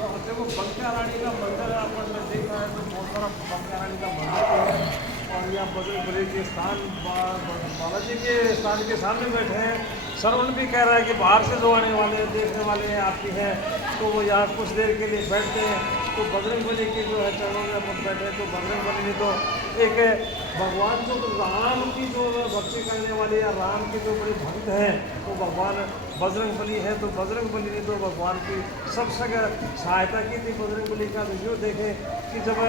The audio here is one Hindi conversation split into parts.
तो देखो बंकिया रानी का मंदिर अपन ने देखा है तो बहुत सारा बंकिया रानी का मंदिर भी है। और यहाँ बजरंग बली के स्थान बालाजी के स्थान के सामने बैठे हैं। श्रवण भी कह रहा है कि बाहर से जो आने वाले देखने वाले हैं आपकी हैं तो वो यहाँ कुछ देर के लिए बैठते हैं। तो बजरंग बली के जो है चरणों में अपन बैठे हैं तो बजरंग बली ने तो एक भगवान जो राम की जो भक्ति करने वाले या राम के जो बड़े भक्त हैं तो भगवान बजरंग बली है। तो बजरंग बली ने तो भगवान की सब जगह सहायता की थी। बजरंग बली का वीडियो देखें कि जब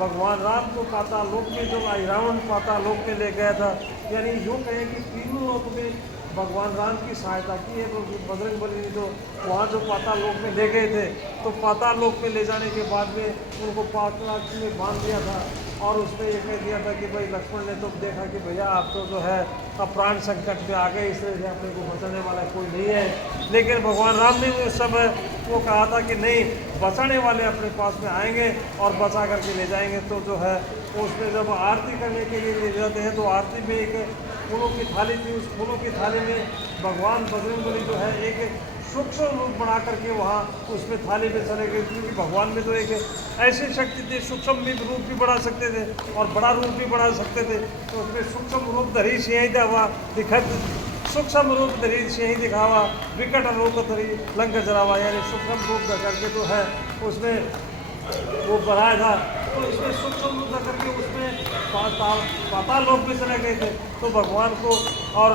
भगवान राम को पाताल लोक में जब रावण पाताल लोक में ले गया था, यानी यूँ कहें कि तीनों लोक में भगवान राम की सहायता की है। तो बजरंग बली ने जो वहाँ जो पाताल लोक में ले गए थे तो पाताल लोक में ले जाने के बाद में उनको पाताल में बांध दिया था और उसमें ये कह दिया था कि भाई लक्ष्मण ने तो देखा कि भैया आप तो जो है अब प्राण संकट में आ गए, इस तरह से अपने को बचाने वाला कोई नहीं है। लेकिन भगवान राम ने वो सब वो कहा था कि नहीं, बचाने वाले अपने पास में आएंगे और बचा करके ले जाएंगे। तो जो है उसमें जब आरती करने के लिए ले जाते हैं तो आरती में एक फूलों की थाली थी। उस फूलों की थाली में भगवान बजरंग बली जो है एक सूक्ष्म रूप बना करके वहाँ उसमें थाली में चले गए, क्योंकि भगवान में तो एक ऐसी शक्ति थी, सूक्ष्म भी रूप भी बढ़ा सकते थे और बड़ा रूप भी बढ़ा सकते थे। तो उसमें सूक्ष्म रूप धरी सिंह था दिखा, सूक्ष्म रूप धरी सिंह दिखावा, विकट रूप धरी लंक जरावा, यानी सूक्ष्म रूप करके तो है उसमें वो बढ़ाया था। तो इसमें सूक्ष्म रूप करके उसमें पाताल लोक में चले गए थे। तो भगवान को और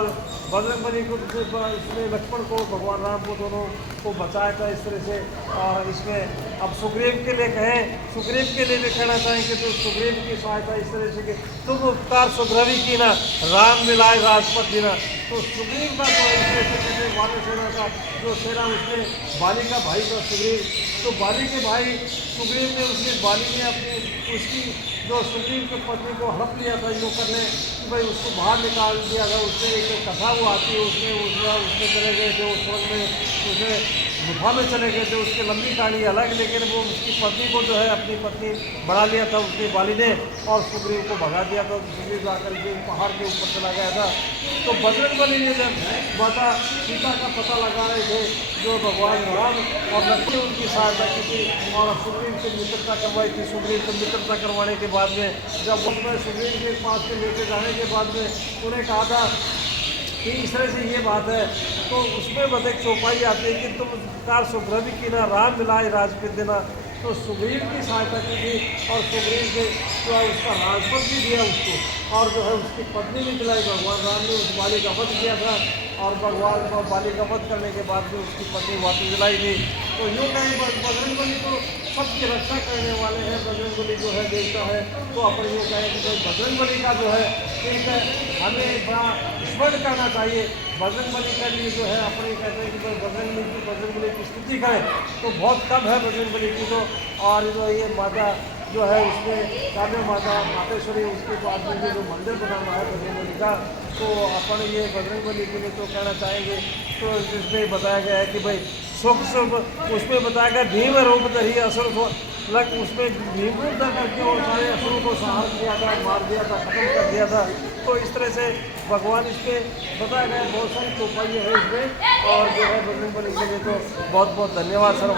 बजरंग बली को इसमें लक्ष्मण को भगवान राम को दोनों को बचाया था इस तरह से। और इसमें अब सुग्रीव के लिए कहें, सुग्रीव के लिए भी कहना चाहेंगे तो सुग्रीव की सहायता इस तरह से कि तुम उपकार सुग्रीवी की ना, राम मिलाए राजपथ दीना। तो सुग्रीव का जो इस तरह से कहते वानर सेना का जो सेना उसमें बाली का भाई था सुग्रीव, तो बाली के भाई सुग्रीव ने उसने बाली ने अपनी उसकी जो सुग्रीव की पत्नी को हड़प लिया था यूँ करने कि भाई उसको बाहर निकाल दिया था। उससे एक कथा वो आती है उसमें चले गए थे उस वक्त में, उसे गुफा में चले गए थे। उसकी लंबी कहानी अलग, लेकिन वो उसकी पत्नी को जो है अपनी पत्नी बना लिया था उसकी बाली ने और सुग्रीव को भगा दिया था। सुग्रीव जाकर के पहाड़ के ऊपर चला गया था। तो बजरंग बली ने जब माता सीता का पता लगा रहे थे जो भगवान राम और लक्ष्मण उनकी सहायता की थी और सुग्रीव से मित्रता करवाई थी। सुग्रीव से मित्रता करवाने के बाद में जब उसमें सुग्रीव के पास से लेके जाने के बाद में उन्हें कहा था कि इस तरह से ये बात है, तो उसमें बस एक चौपाई आती है कि तुम कार सुग्रीवी की ना, राम मिलाए राजपथ देना। तो सुग्रीव की सहायता की थी और सुग्रीव से जो है उसका राजपथ भी दिया उसको और जो है उसकी पत्नी भी दिलाई। भगवान राम ने उस बाली का वध किया था और भगवान को बाली का वध करने के बाद भी उसकी पत्नी वापस दिलाई थी। तो यूँ कहें बजरंग बली तो सबकी रक्षा करने वाले हैं। बजरंग बली जो है देखता है तो अपन यूँ कहें कि भाई बजरंग बली का जो है एक हमें बड़ा स्मरण करना चाहिए। बजरंग बली के लिए जो है अपने कहते हैं कि भाई बजरंग बली की स्तुति करें तो बहुत कम है बजरंग बली की। तो और जो ये माता जो है उसमें काव्य माता मातेश्वरी उसके बाद में जो मंदिर बनाना है बजरंग बली का, तो अपन ये बजरंग बली के लिए तो कहना चाहेंगे। तो इसमें बताया गया है कि भाई सुख सुख उसमें बताया गया भीम रूप धरी असुर लग, उसमें भीम रूप धर करके और सारे असुरों को संहार किया था, मार दिया था, खत्म कर दिया था। तो इस तरह से भगवान इस पर बताया गया, बहुत सारी चौपाई है इसमें। और जो है बजरंग बली के लिए तो बहुत बहुत धन्यवाद सर।